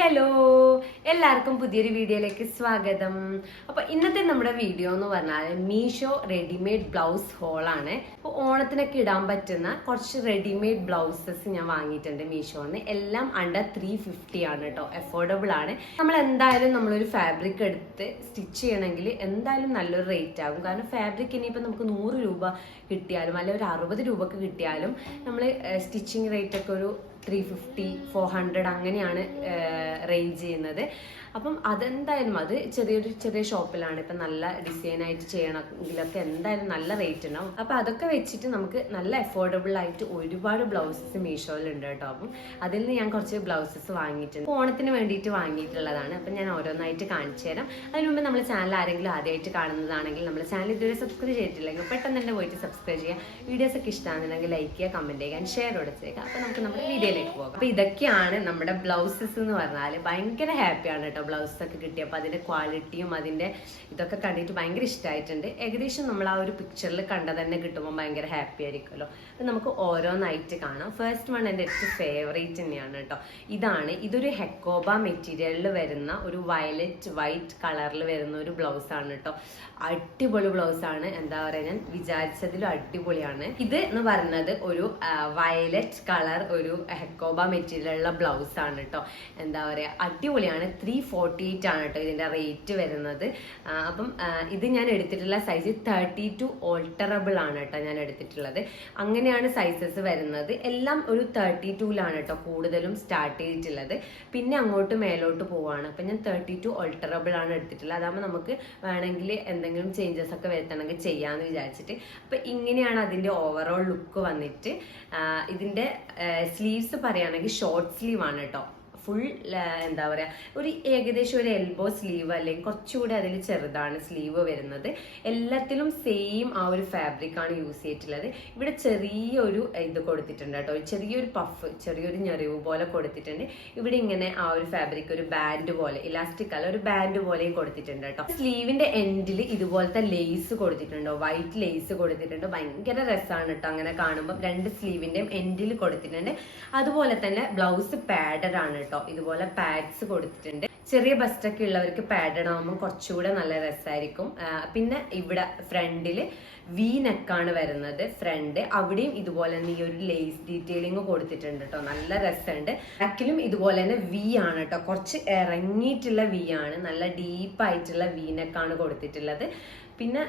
Hello, എല്ലാവർക്കും പുതിയൊരു വീഡിയോയിലേക്ക് സ്വാഗതം. അപ്പോൾ ഇന്നത്തെ നമ്മുടെ വീഡിയോ എന്ന് പറഞ്ഞാൽ മീഷോ റെഡിമെയ്ഡ് ബ്ലൗസ് ഹോളാണ്. അപ്പോൾ ഓണത്തിനൊക്കെ ഇടാൻ പറ്റുന്ന കുറച്ച് റെഡിമെയ്ഡ് ബ്ലൗസസ് ഞാൻ വാങ്ങിയിട്ടുണ്ട് മീഷോന്ന്. എല്ലാം അണ്ടർ 350 ആണ് കേട്ടോ, അഫോർഡബിൾ ആണ്. നമ്മൾ എന്തായാലും നമ്മളൊരു ഫാബ്രിക് എടുത്ത് സ്റ്റിച്ച് ചെയ്യണമെങ്കിൽ എന്തായാലും നല്ലൊരു റേറ്റ് ആകും. കാരണം ഫാബ്രിക് ഇനിയിപ്പോൾ നമുക്ക് 100 രൂപ കിട്ടിയാലും അല്ലെങ്കിൽ ഒരു 60 രൂപക്ക് കിട്ടിയാലും നമ്മൾ സ്റ്റിച്ചിങ് റേറ്റ് ഒക്കെ ഒരു 350, 400 അങ്ങനെയാണ് റേഞ്ച് ചെയ്യുന്നത്. അപ്പം അതെന്തായാലും അത് ചെറിയ ഷോപ്പിലാണ്. ഇപ്പം നല്ല ഡിസൈനായിട്ട് ചെയ്യണമെങ്കിലൊക്കെ എന്തായാലും നല്ല റേറ്റ് ഉണ്ടാവും. അപ്പം അതൊക്കെ വെച്ചിട്ട് നമുക്ക് നല്ല അഫോർഡബിൾ ആയിട്ട് ഒരുപാട് ബ്ലൗസസ് മീഷോയിലുണ്ട് കേട്ടോ. അപ്പം അതിൽ നിന്ന് ഞാൻ കുറച്ച് ബ്ലൗസസ് വാങ്ങിയിട്ടുണ്ട്. ഓണത്തിന് വേണ്ടിയിട്ട് വാങ്ങിയിട്ടുള്ളതാണ്. അപ്പം ഞാൻ ഓരോന്നായിട്ട് കാണിച്ചു തരാം. അതിന് മുമ്പ് നമ്മുടെ ചാനൽ ആരെങ്കിലും ആദ്യമായിട്ട് കാണുന്നതാണെങ്കിൽ നമ്മുടെ ചാനൽ ഇതുവരെ സബ്സ്ക്രൈബ് ചെയ്തിട്ടില്ലെങ്കിൽ പെട്ടെന്ന് തന്നെ പോയിട്ട് സബ്സ്ക്രൈബ് ചെയ്യുക. വീഡിയോസ് ഒക്കെ ഇഷ്ടമാണെന്നുണ്ടെങ്കിൽ ലൈക്ക് ചെയ്യുക, കമൻറ്റ് ചെയ്യുക, ഷെയർ കൊടുത്തേക്കുക. അപ്പം നമുക്ക് നമ്മുടെ വീഡിയോയിലേക്ക് പോകാം. അപ്പം ഇതൊക്കെയാണ് നമ്മുടെ ബ്ലൗസസ് എന്ന് പറഞ്ഞാൽ. ഭയങ്കര ഹാപ്പിയാണ് കേട്ടോ ബ്ലൗസ് ഒക്കെ കിട്ടിയപ്പോൾ. അതിന്റെ ക്വാളിറ്റിയും അതിന്റെ ഇതൊക്കെ കണ്ടിട്ട് ഭയങ്കര ഇഷ്ടമായിട്ടുണ്ട്. ഏകദേശം നമ്മൾ ആ ഒരു പിക്ചറിൽ കണ്ട തന്നെ കിട്ടുമ്പോൾ ഭയങ്കര ഹാപ്പി ആയിരിക്കുമല്ലോ. അപ്പം നമുക്ക് ഓരോന്നായിട്ട് കാണാം. ഫസ്റ്റ് വൺ എൻ്റെ ഏറ്റവും ഫേവറേറ്റ് തന്നെയാണ് കേട്ടോ. ഇതൊരു ഹെക്കോബ മെറ്റീരിയലിൽ വരുന്ന ഒരു വയലറ്റ് വൈറ്റ് കളറിൽ വരുന്ന ഒരു ബ്ലൗസ് ആണ് കേട്ടോ. അടിപൊളി ബ്ലൗസ് ആണ്. എന്താ പറയുക, ഞാൻ വിചാരിച്ചതിലും അടിപൊളിയാണ്. ഇത് എന്ന് പറയുന്നത് ഒരു വയലറ്റ് കളർ ഒരു ഹെക്കോബ മെറ്റീരിയലുള്ള ബ്ലൗസ് ആണ് കേട്ടോ. എന്താ പറയുക, അടിപൊളിയാണ്. 348 ആണ് കേട്ടോ ഇതിന്റെ റേറ്റ് വരുന്നത്. അപ്പം ഇത് ഞാൻ എടുത്തിട്ടുള്ള സൈസ് 32 ഓൾട്ടറബിൾ ആണ് കേട്ടോ ഞാൻ എടുത്തിട്ടുള്ളത്. അങ്ങനെയാണ് സൈസസ് വരുന്നത്. എല്ലാം ഒരു 32ലാണ് കേട്ടോ കൂടുതലും സ്റ്റാർട്ട് ചെയ്തിട്ടുള്ളത്. പിന്നെ അങ്ങോട്ട് മേലോട്ട് പോവാണ്. അപ്പം ഞാൻ 32 ഓൾട്ടറബിൾ ആണ് എടുത്തിട്ടുള്ളത്. അതാകുമ്പോൾ നമുക്ക് വേണമെങ്കിൽ എന്തെങ്കിലും ചേഞ്ചസ് ഒക്കെ വരുത്തണമെങ്കിൽ ചെയ്യാമെന്ന് വിചാരിച്ചിട്ട്. അപ്പം ഇങ്ങനെയാണ് അതിന്റെ ഓവറോൾ ലുക്ക് വന്നിട്ട്. ഇതിന്റെ സ്ലീവ്സ് പറയുകയാണെങ്കിൽ ഷോർട്ട് സ്ലീവ് ആണ് കേട്ടോ. ഫുൾ എന്താ പറയുക, ഒരു ഏകദേശം ഒരു എൽബോ സ്ലീവ് അല്ലെങ്കിൽ കുറച്ചുകൂടി അതിൽ ചെറുതാണ് സ്ലീവ് വരുന്നത്. എല്ലാത്തിലും സെയിം ആ ഒരു ഫാബ്രിക് ആണ് യൂസ് ചെയ്തിട്ടുള്ളത്. ഇവിടെ ചെറിയൊരു ഇത് കൊടുത്തിട്ടുണ്ട് കേട്ടോ, ചെറിയൊരു പഫ്, ചെറിയൊരു ഞെറിവ് പോലെ കൊടുത്തിട്ടുണ്ട്. ഇവിടെ ഇങ്ങനെ ആ ഒരു ഫാബ്രിക് ഒരു ബാൻഡ് പോലെ, ഇലാസ്റ്റിക് അല്ല ഒരു ബാൻഡ് പോലെയും കൊടുത്തിട്ടുണ്ട് കേട്ടോ. സ്ലീവിന്റെ എൻഡിൽ ഇതുപോലത്തെ ലേസ് കൊടുത്തിട്ടുണ്ടോ, വൈറ്റ് ലേസ് കൊടുത്തിട്ടുണ്ട്. ഭയങ്കര രസമാണ് കേട്ടോ അങ്ങനെ കാണുമ്പോൾ. രണ്ട് സ്ലീവിന്റെയും എൻഡിൽ കൊടുത്തിട്ടുണ്ട്. അതുപോലെ തന്നെ ബ്ലൗസ് പാഡഡ് ആണ് കേട്ടോ. ഇതുപോലെ പാഡ്സ് കൊടുത്തിട്ടുണ്ട്. ചെറിയ ബസ്റ്റൊക്കെ ഉള്ളവർക്ക് പാഡഡ് ആകുമ്പോൾ കുറച്ചുകൂടെ നല്ല രസമായിരിക്കും. പിന്നെ ഇവിടെ ഫ്രണ്ടില് വി നെക്കാണ് വരുന്നത് ഫ്രണ്ട്. അവിടെയും ഇതുപോലെ തന്നെ ഈ ഒരു ലേസ് ഡീറ്റെയിലിംഗ് കൊടുത്തിട്ടുണ്ട് കേട്ടോ. നല്ല രസമുണ്ട്. ബാക്കിലും ഇതുപോലെ തന്നെ വി ആണ് കേട്ടോ. കുറച്ച് ഇറങ്ങിയിട്ടുള്ള വി ആണ്, നല്ല ഡീപ്പായിട്ടുള്ള വി നെക്കാണ് കൊടുത്തിട്ടുള്ളത്. പിന്നെ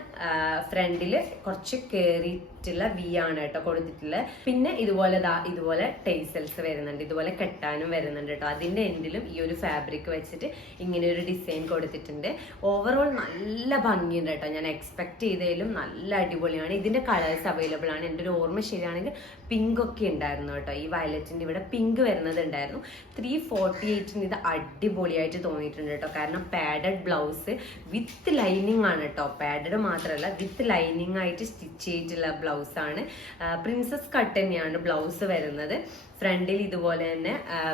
ഫ്രണ്ടില് കുറച്ച് കേറിയിട്ടുള്ള വി ആണ് കേട്ടോ കൊടുത്തിട്ടുള്ളത്. പിന്നെ ഇതുപോലെ ടേസൽസ് വരുന്നുണ്ട്, ഇതുപോലെ കെട്ടാനും വരുന്നുണ്ട് കേട്ടോ. അതിന്റെ എൻഡിലും ഈ ഒരു ഫാബ്രിക് വെച്ചിട്ട് ഇങ്ങനെ ഒരു ഡിസൈൻ കൊടുത്തിട്ടുണ്ട്. ഓവറോൾ നല്ല ഭംഗിയുണ്ട് കേട്ടോ. ഞാൻ എക്സ്പെക്ട് ചെയ്തതിലും നല്ല അടിപൊളിയാണ്. ഇതിന്റെ കളേഴ്സ് അവൈലബിൾ ആണ്. എൻ്റെ ഒരു ഓർമ്മ ശരിയാണെങ്കിൽ പിങ്ക് ഒക്കെ ഉണ്ടായിരുന്നു കേട്ടോ. ഈ വയലറ്റിന്റെ ഇവിടെ പിങ്ക് വരുന്നത് ഉണ്ടായിരുന്നു. 348 ഇത് അടിപൊളിയായിട്ട് തോന്നിയിട്ടുണ്ട് കേട്ടോ. കാരണം പാഡഡ് ബ്ലൗസ് വിത്ത് ലൈനിങ് ആണ് കേട്ടോ. പാഡഡ് മാത്രമല്ല, വിത്ത് ലൈനിങ് ആയിട്ട് സ്റ്റിച്ച് ചെയ്തിട്ടുള്ള ബ്ലൗസ് ആണ്. പ്രിൻസസ് കട്ട് തന്നെയാണ് ബ്ലൗസ് വരുന്നത്. ഫ്രണ്ടിൽ ഇതുപോലെ തന്നെ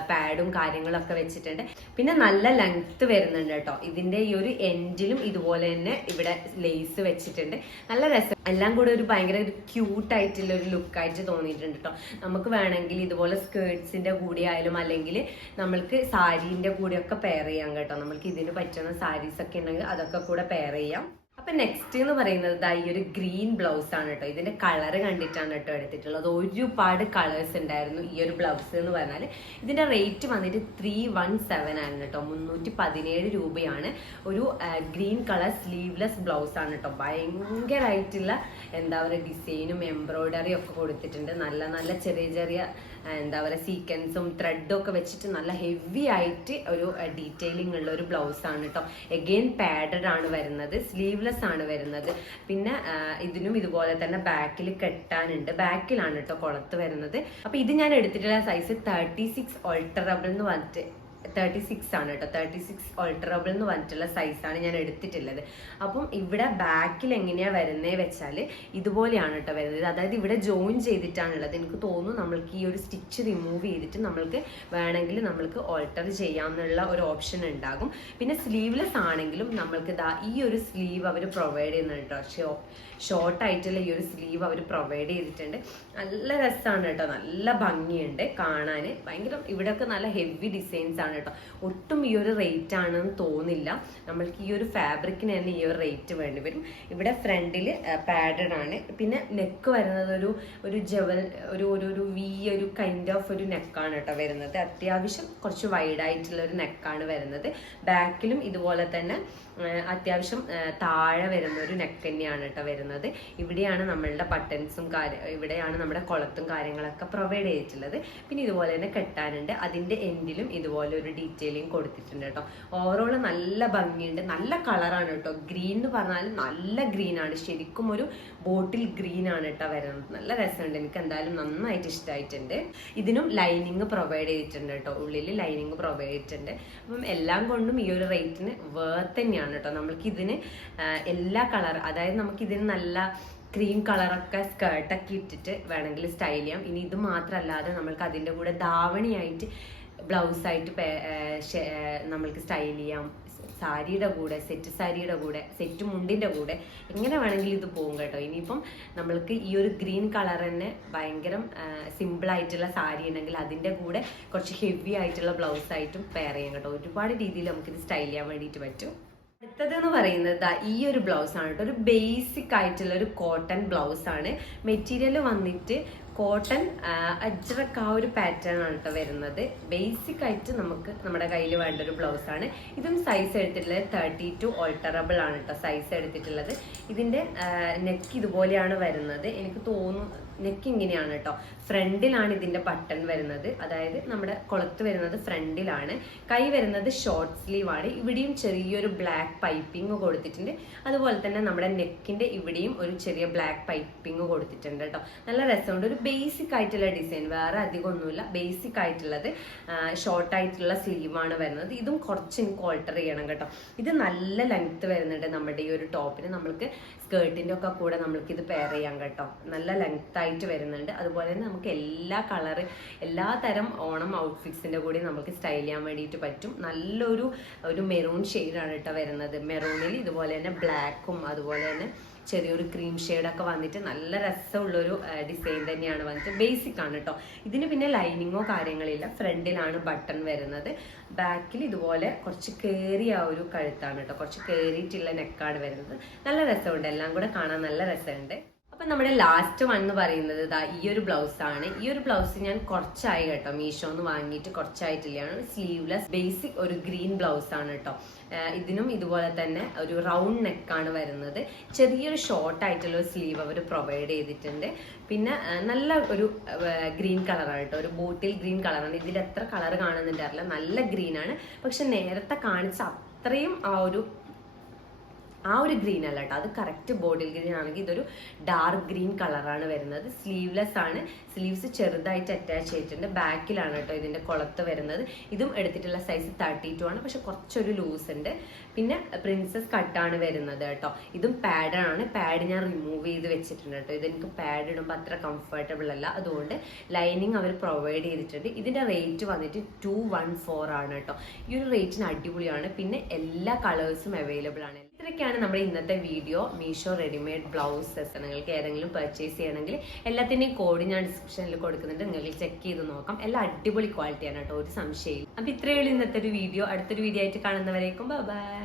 പാഡും കാര്യങ്ങളൊക്കെ വെച്ചിട്ടുണ്ട്. പിന്നെ നല്ല ലെങ്ത് വരുന്നുണ്ട് കേട്ടോ. ഇതിന്റെ ഈ ഒരു എൻഡിലും ഇതുപോലെ തന്നെ ഇവിടെ ലേസ് വെച്ചിട്ടുണ്ട്. നല്ല രസം. എല്ലാം കൂടെ ഒരു ഭയങ്കര ഒരു ക്യൂട്ടായിട്ടുള്ള ഒരു ലുക്കായിട്ട് തോന്നിയിട്ടുണ്ട് കേട്ടോ. നമുക്ക് വേണമെങ്കിൽ ഇതുപോലെ സ്കേർട്സിന്റെ കൂടെ ആയാലും അല്ലെങ്കിൽ നമ്മൾക്ക് സാരീന്റെ കൂടെയൊക്കെ പെയർ ചെയ്യാം കേട്ടോ. നമ്മൾക്ക് ഇതിന് പറ്റുന്ന സാരീസ് ഒക്കെ ഉണ്ടെങ്കിൽ അതൊക്കെ കൂടെ പെയർ ചെയ്യാം. അപ്പൊ നെക്സ്റ്റ് എന്ന് പറയുന്നത് ഈ ഒരു ഗ്രീൻ ബ്ലൗസ് ആണ് കേട്ടോ. ഇതിന്റെ കളർ കണ്ടിട്ടാണ് കേട്ടോ എടുത്തിട്ടുള്ളത്. ഒരുപാട് കളേഴ്സ് ഉണ്ടായിരുന്നു ഈ ഒരു ബ്ലൗസ് എന്ന് പറഞ്ഞാൽ. ഇതിന്റെ റേറ്റ് വന്നിട്ട് 317 ആണ് കേട്ടോ. 317 രൂപയാണ്. ഒരു ഗ്രീൻ കളർ സ്ലീവ്ലെസ് ബ്ലൗസ് ആണ് കേട്ടോ. ഭയങ്കരമായിട്ടുള്ള എന്താ പറയുക ഡിസൈനും എംബ്രോയിഡറി ഒക്കെ കൊടുത്തിട്ടുണ്ട്. നല്ല നല്ല ചെറിയ എന്താ പറയുക സീക്വൻസും ത്രെഡും ഒക്കെ വെച്ചിട്ട് നല്ല ഹെവി ആയിട്ട് ഒരു ഡീറ്റെയിലിംഗ് ഉള്ള ഒരു ബ്ലൗസ് ആണ് കേട്ടോ. എഗെയിൻ പാഡഡ് ആണ് വരുന്നത്, സ്ലീവ്ലെസ് ആണ് വരുന്നത്. പിന്നെ ഇതിനും ഇതുപോലെ തന്നെ ബാക്കിൽ കെട്ടാനുണ്ട്. ബാക്കിലാണ് കേട്ടോ കൊളത്ത് വരുന്നത്. അപ്പൊ ഇത് ഞാൻ എടുത്തിട്ടുള്ള സൈസ് 36 ഓൾട്ടറബിൾ എന്ന് പറഞ്ഞിട്ട് 36 ആണ് കേട്ടോ. 36 ഓൾട്ടറബിൾ എന്ന് പറഞ്ഞിട്ടുള്ള സൈസാണ് ഞാൻ എടുത്തിട്ടുള്ളത്. അപ്പം ഇവിടെ ബാക്കിൽ എങ്ങനെയാ വരുന്നേ വെച്ചാൽ ഇതുപോലെയാണ് കേട്ടോ വരുന്നത്. അതായത് ഇവിടെ ജോയിൻ ചെയ്തിട്ടാണുള്ളത്. എനിക്ക് തോന്നുന്നു നമ്മൾക്ക് ഈ ഒരു സ്റ്റിച്ച് റിമൂവ് ചെയ്തിട്ട് നമ്മൾക്ക് വേണമെങ്കിൽ നമ്മൾക്ക് ഓൾട്ടർ ചെയ്യാമെന്നുള്ള ഒരു ഓപ്ഷൻ ഉണ്ടാകും. പിന്നെ സ്ലീവ്ലെസ് ആണെങ്കിലും നമ്മൾക്ക് ഈ ഒരു സ്ലീവ് അവർ പ്രൊവൈഡ് ചെയ്യുന്നുണ്ട് കേട്ടോ. ഷോർട്ട് ആയിട്ടുള്ള ഈ ഒരു സ്ലീവ് അവർ പ്രൊവൈഡ് ചെയ്തിട്ടുണ്ട്. നല്ല രസമാണ് കേട്ടോ. നല്ല ഭംഗിയുണ്ട് കാണാൻ. ഭയങ്കര ഇവിടെയൊക്കെ നല്ല ഹെവി ഡിസൈൻസ് ആണ് കേട്ടോ. ഒട്ടും ഈ ഒരു റേറ്റ് ആണെന്ന് തോന്നില്ല. നമ്മൾക്ക് ഈ ഒരു ഫാബ്രിക്കിന് തന്നെ ഈ ഒരു റേറ്റ് വേണ്ടി വരും. ഇവിടെ ഫ്രണ്ടിൽ പാഡഡ് ആണ്. പിന്നെ നെക്ക് വരുന്നത് ഒരു ജവൽ ഒരു വി ഒരു കൈൻഡ് ഓഫ് ഒരു നെക്കാണ് കേട്ടോ വരുന്നത്. അത്യാവശ്യം കുറച്ച് വൈഡായിട്ടുള്ള ഒരു നെക്കാണ് വരുന്നത്. ബാക്കിലും ഇതുപോലെ തന്നെ അത്യാവശ്യം താഴെ വരുന്ന ഒരു നെക്ക് തന്നെയാണ് കേട്ടോ വരുന്നത്. ഇവിടെയാണ് നമ്മളുടെ ബട്ടൺസും ഇവിടെയാണ് നമ്മുടെ കൊളത്തും കാര്യങ്ങളൊക്കെ പ്രൊവൈഡ് ചെയ്തിട്ടുള്ളത്. പിന്നെ ഇതുപോലെ തന്നെ കെട്ടാനുണ്ട്. അതിന്റെ എൻഡിലും ഇതുപോലെ ഒരു ഡീറ്റെയിലിംഗ് കൊടുത്തിട്ടുണ്ട് കേട്ടോ. ഓവറോൾ നല്ല ഭംഗിയുണ്ട്. നല്ല കളറാണ് കേട്ടോ. ഗ്രീൻ എന്ന് പറഞ്ഞാൽ നല്ല ഗ്രീൻ ആണ്. ശരിക്കും ഒരു ബോട്ടിൽ ഗ്രീൻ ആണ് കേട്ടോ വരുന്നത്. നല്ല രസമുണ്ട്. എനിക്ക് എന്തായാലും നന്നായിട്ട് ഇഷ്ടമായിട്ടുണ്ട്. ഇതിനും ലൈനിങ് പ്രൊവൈഡ് ചെയ്തിട്ടുണ്ട് കേട്ടോ. ഉള്ളിൽ ലൈനിങ് പ്രൊവൈഡ് ചെയ്തിട്ടുണ്ട്. അപ്പം എല്ലാം കൊണ്ടും ഈ ഒരു റേറ്റിന് വേർത്ത് തന്നെയാണ് കേട്ടോ. നമ്മൾക്ക് ഇതിന് എല്ലാ കളർ, അതായത് നമുക്ക് ഇതിന് നല്ല ക്രീം കളറൊക്കെ സ്കേർട്ടൊക്കെ ഇട്ടിട്ട് വേണമെങ്കിൽ സ്റ്റൈൽ ചെയ്യാം. ഇനി ഇത് മാത്രമല്ലാതെ നമ്മൾക്ക് അതിൻ്റെ കൂടെ ധാവണിയായിട്ട് ബ്ലൗസായിട്ട് നമ്മൾക്ക് സ്റ്റൈൽ ചെയ്യാം. സാരിയുടെ കൂടെ, സെറ്റ് സാരിയുടെ കൂടെ, സെറ്റ് മുണ്ടിൻ്റെ കൂടെ എങ്ങനെ വേണമെങ്കിലും ഇത് പോകും കേട്ടോ. ഇനിയിപ്പം നമ്മൾക്ക് ഈ ഒരു ഗ്രീൻ കളർ തന്നെ ഭയങ്കര സിമ്പിളായിട്ടുള്ള സാരി ഉണ്ടെങ്കിൽ അതിൻ്റെ കൂടെ കുറച്ച് ഹെവി ആയിട്ടുള്ള ബ്ലൗസായിട്ടും പെയർ ചെയ്യാം കേട്ടോ. ഒരുപാട് രീതിയിൽ നമുക്കിത് സ്റ്റൈൽ ചെയ്യാൻ വേണ്ടിയിട്ട് പറ്റും. അടുത്തതെന്ന് പറയുന്നത് ഈ ഒരു ബ്ലൗസ് ആണ് കേട്ടോ. ഒരു ബേസിക് ആയിട്ടുള്ള ഒരു കോട്ടൺ ബ്ലൗസ് ആണ്. മെറ്റീരിയൽ വന്നിട്ട് കോട്ടൺ അജ്രക്ക് ആ ഒരു പാറ്റേൺ ആണ് കേട്ടോ വരുന്നത്. ബേസിക് ആയിട്ട് നമുക്ക് നമ്മുടെ കയ്യിൽ വേണ്ട ഒരു ബ്ലൗസ് ആണ്. ഇതും സൈസ് എടുത്തിട്ടുള്ളത് 32 ഓൾട്ടറബിൾ ആണ് കേട്ടോ സൈസ് എടുത്തിട്ടുള്ളത്. ഇതിന്റെ നെക്ക് ഇതുപോലെയാണ് വരുന്നത്. എനിക്ക് തോന്നുന്നു നെക്ക് ഇങ്ങനെയാണ് കേട്ടോ. ഫ്രണ്ടിലാണ് ഇതിന്റെ ബട്ടൺ വരുന്നത്. അതായത് നമ്മുടെ കൊളത്ത് വരുന്നത് ഫ്രണ്ടിലാണ്. കൈ വരുന്നത് ഷോർട്ട് സ്ലീവ് ആണ്. ഇവിടെയും ചെറിയൊരു ബ്ലാക്ക് പൈപ്പിംഗ് കൊടുത്തിട്ടുണ്ട്. അതുപോലെ തന്നെ നമ്മുടെ നെക്കിന്റെ ഇവിടെയും ഒരു ചെറിയ ബ്ലാക്ക് പൈപ്പിംഗ് കൊടുത്തിട്ടുണ്ട് കേട്ടോ. നല്ല രസമുണ്ട്. ഒരു ബേസിക് ആയിട്ടുള്ള ഡിസൈൻ, വേറെ അധികം ഒന്നുമില്ല. ബേസിക് ആയിട്ടുള്ളത് ഷോർട്ട് ആയിട്ടുള്ള സ്ലീവാണ് വരുന്നത്. ഇതും കുറച്ച് എനിക്ക് ഓൾട്ടർ ചെയ്യണം കേട്ടോ. ഇത് നല്ല ലെങ്ത് വരുന്നുണ്ട്. നമ്മുടെ ഈ ഒരു ടോപ്പിന് നമ്മൾക്ക് സ്കേർട്ടിന്റെ ഒക്കെ കൂടെ നമ്മൾക്ക് ഇത് പെയർ ചെയ്യാം കേട്ടോ. നല്ല ലെങ്ത് ആയിട്ട് വരുന്നുണ്ട്. അതുപോലെ തന്നെ നമുക്ക് എല്ലാ തരം ഓണം ഔട്ട്ഫിറ്റ്സിന്റെ കൂടി നമുക്ക് സ്റ്റൈൽ ചെയ്യാൻ വേണ്ടിയിട്ട് പറ്റും. നല്ലൊരു മെറൂൺ ഷെയ്ഡാണ് കേട്ടോ വരുന്നത്. മെറൂണിൽ ഇതുപോലെ തന്നെ ബ്ലാക്കും അതുപോലെ തന്നെ ചെറിയൊരു ക്രീം ഷെയ്ഡൊക്കെ വന്നിട്ട് നല്ല രസമുള്ളൊരു ഡിസൈൻ തന്നെയാണ് വന്നിട്ട്. ബേസിക് ആണ് കേട്ടോ. ഇതിന് പിന്നെ ലൈനിങ്ങോ കാര്യങ്ങളില്ല. ഫ്രണ്ടിലാണ് ബട്ടൺ വരുന്നത്. ബാക്കിൽ ഇതുപോലെ കുറച്ച് കേറിയ ഒരു കഴുത്താണ് കേട്ടോ. കുറച്ച് കേറിയിട്ടുള്ള നെക്കാണ് വരുന്നത്. നല്ല രസമുണ്ട്. എല്ലാം കൂടെ കാണാൻ നല്ല രസമുണ്ട്. അപ്പൊ നമ്മുടെ ലാസ്റ്റ് വൺ എന്ന് പറയുന്നത് ഈ ഒരു ബ്ലൗസ് ആണ്. ഈ ഒരു ബ്ലൗസ് ഞാൻ കുറച്ചായി കേട്ടോ മീഷോന്ന് വാങ്ങിയിട്ട് കുറച്ചായിട്ടില്ലാണ്. സ്ലീവ്ലെസ് ബേസിക് ഒരു ഗ്രീൻ ബ്ലൗസ് ആണ് കേട്ടോ. ഇതിനും ഇതുപോലെ തന്നെ ഒരു റൗണ്ട് നെക്കാണ് വരുന്നത്. ചെറിയൊരു ഷോർട്ട് ആയിട്ടുള്ള ഒരു സ്ലീവ് അവർ പ്രൊവൈഡ് ചെയ്തിട്ടുണ്ട്. പിന്നെ നല്ല ഒരു ഗ്രീൻ കളറാണ് കേട്ടോ. ഒരു ബോട്ടിൽ ഗ്രീൻ കളറാണ്. ഇതിൽ എത്ര കളർ കാണുന്നുണ്ടാവില്ല. നല്ല ഗ്രീൻ ആണ്. പക്ഷെ നേരത്തെ കാണിച്ച അത്രയും ആ ഒരു ഗ്രീൻ അല്ല കേട്ടോ. അത് കറക്റ്റ് ബോട്ടിൽ ഗ്രീൻ ആണെങ്കിൽ ഇതൊരു ഡാർക്ക് ഗ്രീൻ കളറാണ് വരുന്നത്. സ്ലീവ്ലെസ് ആണ്. സ്ലീവ്സ് ചെറുതായിട്ട് അറ്റാച്ച് ചെയ്തിട്ടുണ്ട്. ബാക്കിലാണ് കേട്ടോ ഇതിന്റെ കൊളത്ത് വരുന്നത്. ഇതും എടുത്തിട്ടുള്ള സൈസ് 32 ആണ്. പക്ഷെ കുറച്ചൊരു ലൂസ് ഉണ്ട്. പിന്നെ പ്രിൻസസ് കട്ടാണ് വരുന്നത് കേട്ടോ. ഇതും പാഡാണ്. പാഡ് ഞാൻ റിമൂവ് ചെയ്ത് വെച്ചിട്ടുണ്ട് കേട്ടോ. ഇതെനിക്ക് പാഡ് ഇടുമ്പോൾ അത്ര കംഫർട്ടബിൾ അല്ല. അതുകൊണ്ട് ലൈനിങ് അവർ പ്രൊവൈഡ് ചെയ്തിട്ടുണ്ട്. ഇതിന്റെ റേറ്റ് വന്നിട്ട് 214 ആണ് കേട്ടോ. ഈ ഒരു റേറ്റിന് അടിപൊളിയാണ്. പിന്നെ എല്ലാ കളേഴ്സും അവൈലബിൾ ആണ്. ഇത്രയൊക്കെയാണ് നമ്മുടെ ഇന്നത്തെ വീഡിയോ. മീഷോ റെഡിമെയ്ഡ് ബ്ലൗസസ് നിങ്ങൾക്ക് ഏതെങ്കിലും പർച്ചേസ് ചെയ്യണമെങ്കിൽ എല്ലാത്തിൻ്റെയും കോഡ് ഞാൻ ഡിസ്ക്രിപ്ഷനിൽ കൊടുക്കുന്നുണ്ട്. നിങ്ങൾക്ക് ചെക്ക് ചെയ്ത് നോക്കാം. എല്ലാം അടിപൊളി ക്വാളിറ്റിയാണ് കേട്ടോ. ഒരു സംശയമില്ല. അപ്പൊ ഇത്രയേ ഉള്ളൂ ഇന്നത്തെ ഒരു വീഡിയോ. അടുത്തൊരു വീഡിയോ ആയിട്ട് കാണുന്നവരേക്കും ബൈ.